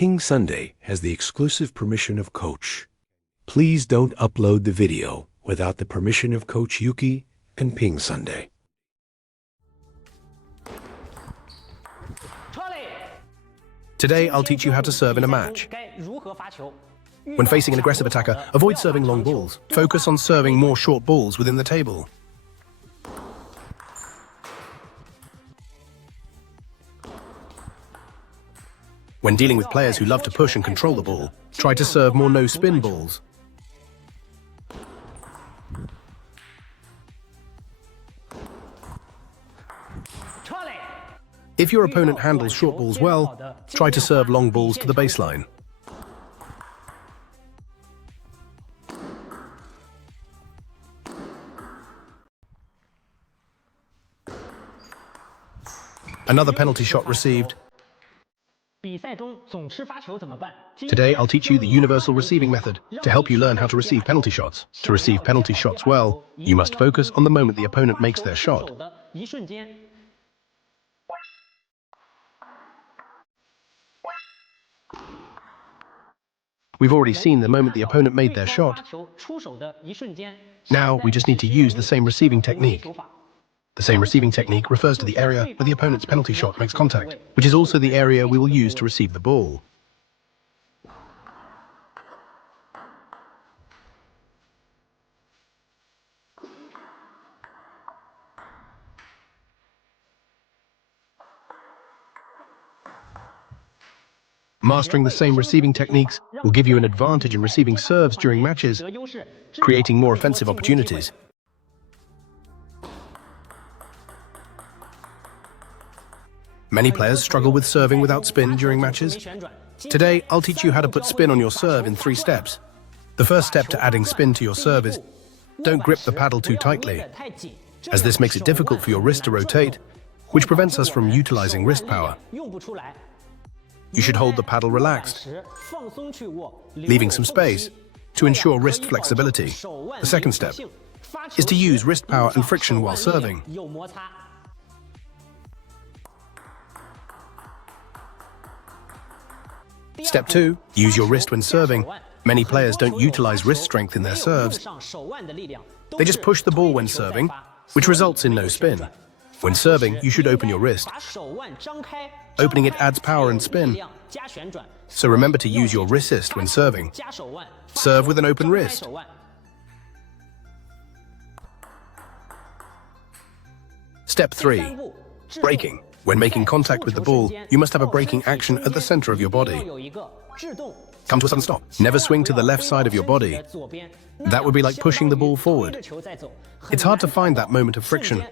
PingSunday has the exclusive permission of Coach. Please don't upload the video without the permission of Coach YouQi and PingSunday. Today, I'll teach you how to serve in a match. When facing an aggressive attacker, avoid serving long balls. Focus on serving more short balls within the table. When dealing with players who love to push and control the ball, try to serve more no-spin balls. If your opponent handles short balls well, try to serve long balls to the baseline. Another penalty shot received. Today, I'll teach you the universal receiving method to help you learn how to receive penalty shots. To receive penalty shots well, you must focus on the moment the opponent makes their shot. We've already seen the moment the opponent made their shot. Now, we just need to use the same receiving technique. The same receiving technique refers to the area where the opponent's penalty shot makes contact, which is also the area we will use to receive the ball. Mastering the same receiving techniques will give you an advantage in receiving serves during matches, creating more offensive opportunities. Many players struggle with serving without spin during matches. Today, I'll teach you how to put spin on your serve in 3 steps. The first step to adding spin to your serve is don't grip the paddle too tightly, as this makes it difficult for your wrist to rotate, which prevents us from utilizing wrist power. You should hold the paddle relaxed, leaving some space to ensure wrist flexibility. The second step is to use wrist power and friction while serving. Step 2, use your wrist when serving. Many players don't utilize wrist strength in their serves. They just push the ball when serving, which results in no spin. When serving, you should open your wrist. Opening it adds power and spin. So remember to use your wrist when serving. Serve with an open wrist. Step 3, breaking. When making contact with the ball, you must have a braking action at the center of your body. Come to a sudden stop. Never swing to the left side of your body. That would be like pushing the ball forward. It's hard to find that moment of friction.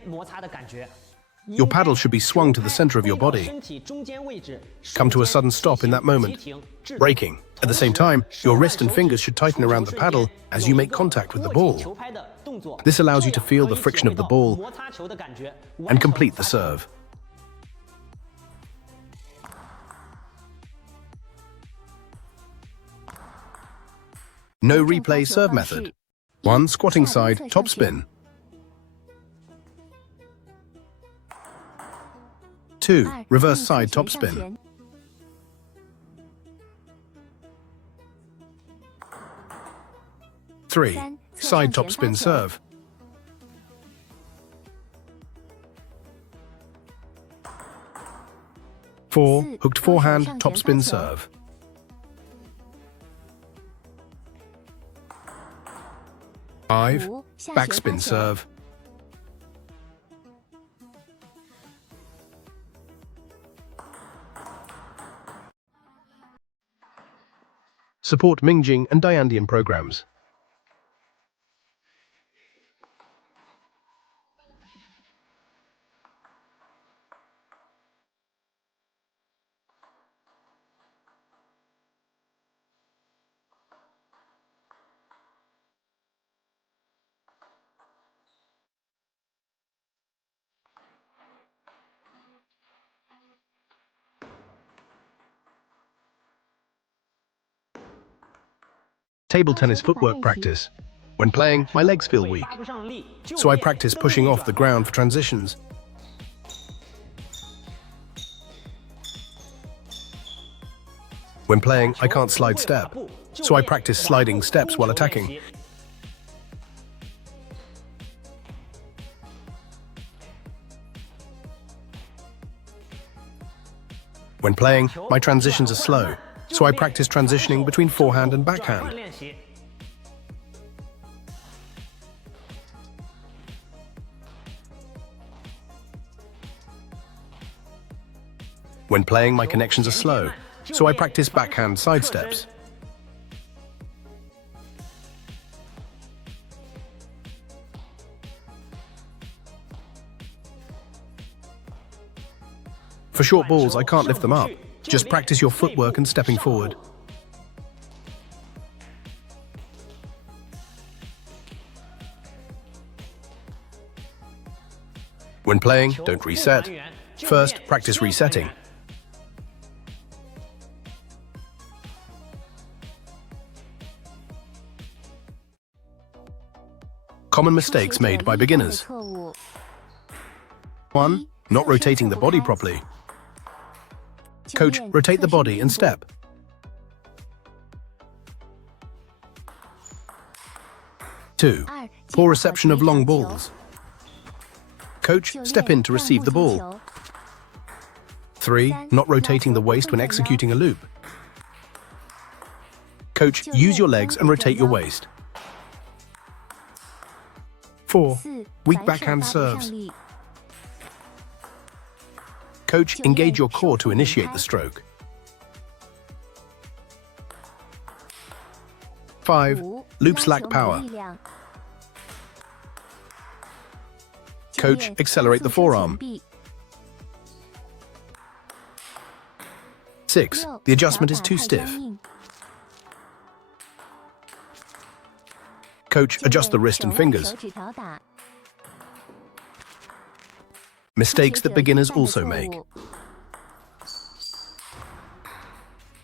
Your paddle should be swung to the center of your body. Come to a sudden stop in that moment. Braking. At the same time, your wrist and fingers should tighten around the paddle as you make contact with the ball. This allows you to feel the friction of the ball and complete the serve. No replay serve method. 1 squatting side top spin. 2 reverse side top spin. 3 side top spin serve. 4 hooked forehand top spin serve. 5 backspin serve. 'Support Mingjing and Diandian programs. Table tennis footwork practice. When playing, my legs feel weak, so I practice pushing off the ground for transitions. When playing, I can't slide step, so I practice sliding steps while attacking. When playing, my transitions are slow, so I practice transitioning between forehand and backhand. When playing, my connections are slow, so I practice backhand side steps. For short balls, I can't lift them up. Just practice your footwork and stepping forward. When playing, don't reset. First, practice resetting. Common mistakes made by beginners. 1. Not rotating the body properly. Coach, rotate the body and step. 2. Poor reception of long balls. Coach, step in to receive the ball. 3. Not rotating the waist when executing a loop. Coach, use your legs and rotate your waist. 4. Weak backhand serves. Coach, engage your core to initiate the stroke. 5. Loops lack power. Coach, accelerate the forearm. 6. The adjustment is too stiff. Coach, adjust the wrist and fingers. Mistakes that beginners also make.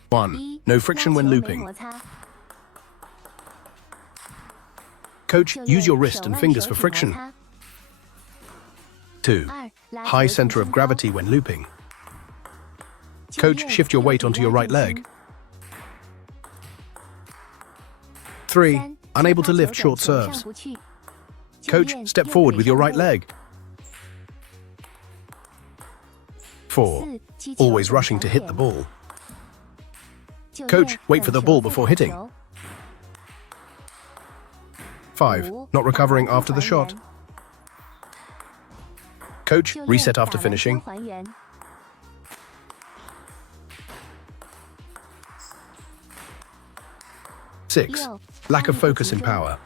1. No friction when looping. Coach, use your wrist and fingers for friction. 2. High center of gravity when looping. Coach, shift your weight onto your right leg. 3. Unable to lift short serves. Coach, step forward with your right leg. 4. Always rushing to hit the ball. Coach, wait for the ball before hitting. 5. Not recovering after the shot. Coach, reset after finishing. 6. Lack of focus in power.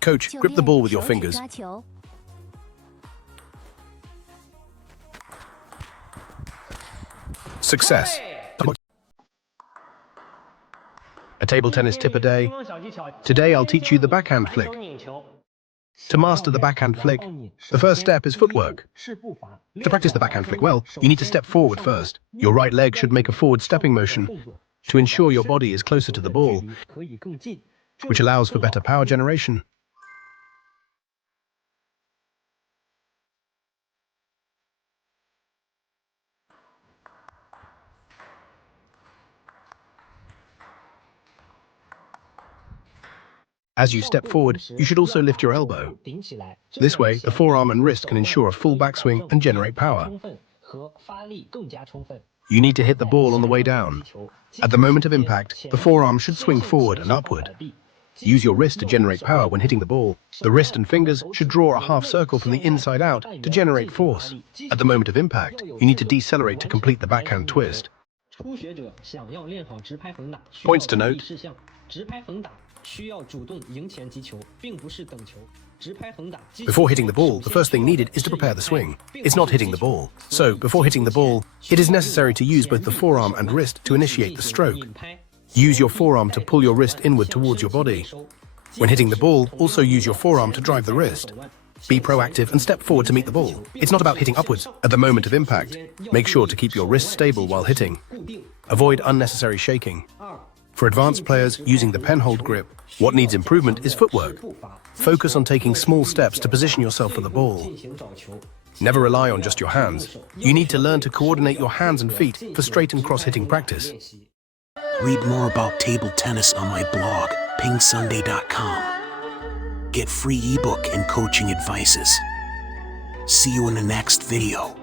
Coach, grip the ball with your fingers. Success. A table tennis tip a day. Today I'll teach you the backhand flick. To master the backhand flick, the first step is footwork. To practice the backhand flick well, you need to step forward first. Your right leg should make a forward stepping motion to ensure your body is closer to the ball, which allows for better power generation. As you step forward, you should also lift your elbow. This way, the forearm and wrist can ensure a full backswing and generate power. You need to hit the ball on the way down. At the moment of impact, the forearm should swing forward and upward. Use your wrist to generate power when hitting the ball. The wrist and fingers should draw a half circle from the inside out to generate force. At the moment of impact, you need to decelerate to complete the backhand twist. Points to note. Before hitting the ball, the first thing needed is to prepare the swing. It's not hitting the ball. So, before hitting the ball, it is necessary to use both the forearm and wrist to initiate the stroke. Use your forearm to pull your wrist inward towards your body. When hitting the ball, also use your forearm to drive the wrist. Be proactive and step forward to meet the ball. It's not about hitting upwards. At the moment of impact, make sure to keep your wrist stable while hitting. Avoid unnecessary shaking. For advanced players using the pen-hold grip, what needs improvement is footwork. Focus on taking small steps to position yourself for the ball. Never rely on just your hands. You need to learn to coordinate your hands and feet for straight and cross-hitting practice. Read more about table tennis on my blog, PingSunday.com. Get free ebook and coaching advices. See you in the next video.